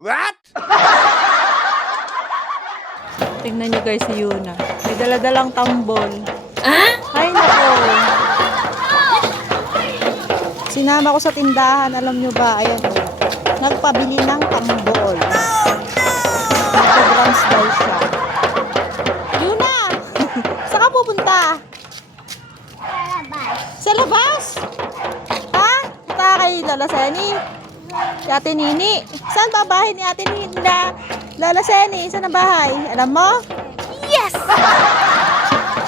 What? Tingnan nyo guys si Yuna. May daladalang tambol. Ay nako. Sinama ko sa tindahan. Alam nyo ba? Ayan o. Nagpabili ng tambol. Nagpa-drums daw siya. Yuna! Saan ka pupunta? Sa labas? Ha? Punta kay Lola Seni? Si Ate Nini? Saan ba bahay ni Ate Nini? Lola Seni? Saan ang bahay? Alam mo? Yes!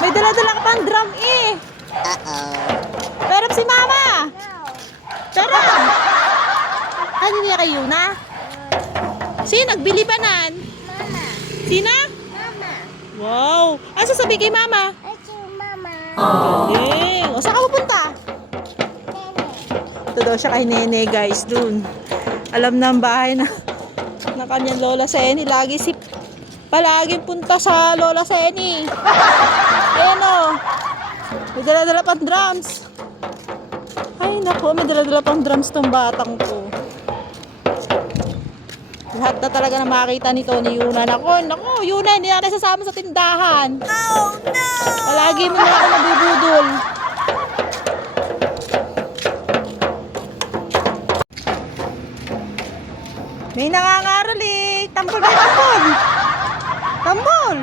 May dala-dala ka pang drum eh. Pero si Mama. Pero. Ano niya kay Yuna? Sino nagbili ba nan? Mama. Sino? Mama. Wow. Ano sasabihin kay Mama? Ito, Mama. Galing. O saan ka pupunta? Ito daw siya kay Nene guys dun. Alam na ang bahay na ng kanyang Lola Seni. Palaging punta sa Lola Seni. Ayan o. May dala-dala pang drums. Ay naku, may dala-dala pang drums tong batang to. Lahat na talaga na makita nito ni Yuna. Naku, Yuna, hindi natin sasama sa tindahan. Oh, no! Palagi mo na ako nabubudol. May nangangaral eh. Tambol kayo, tambol. Tambol.